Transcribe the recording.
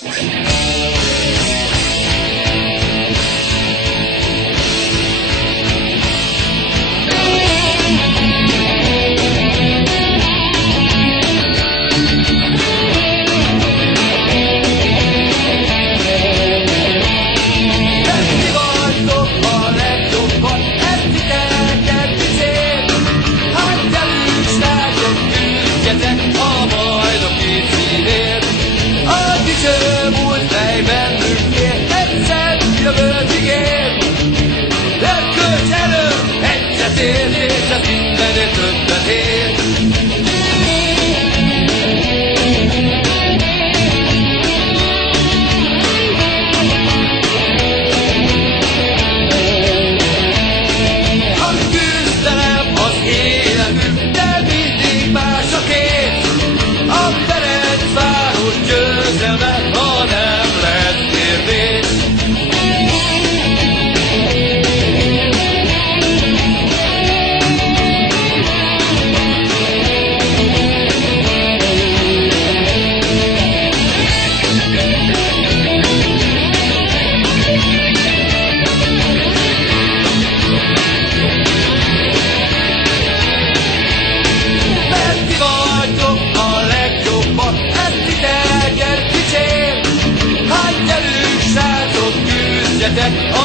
A bajnoki címért, a dicső múlt fej bennünk ér, egyszer jövőt ígér. Erkölcs előtt egyet érzés, de mindenért többet ér. A küzdelem az életünk, de mindig más a kép. A Ferencváros győzelme, ha nem lesz kérdés. Mert ti vagytok a legjobbak, ezt titeket dicsérem. Hát gyerünk, srácok, küzdjetek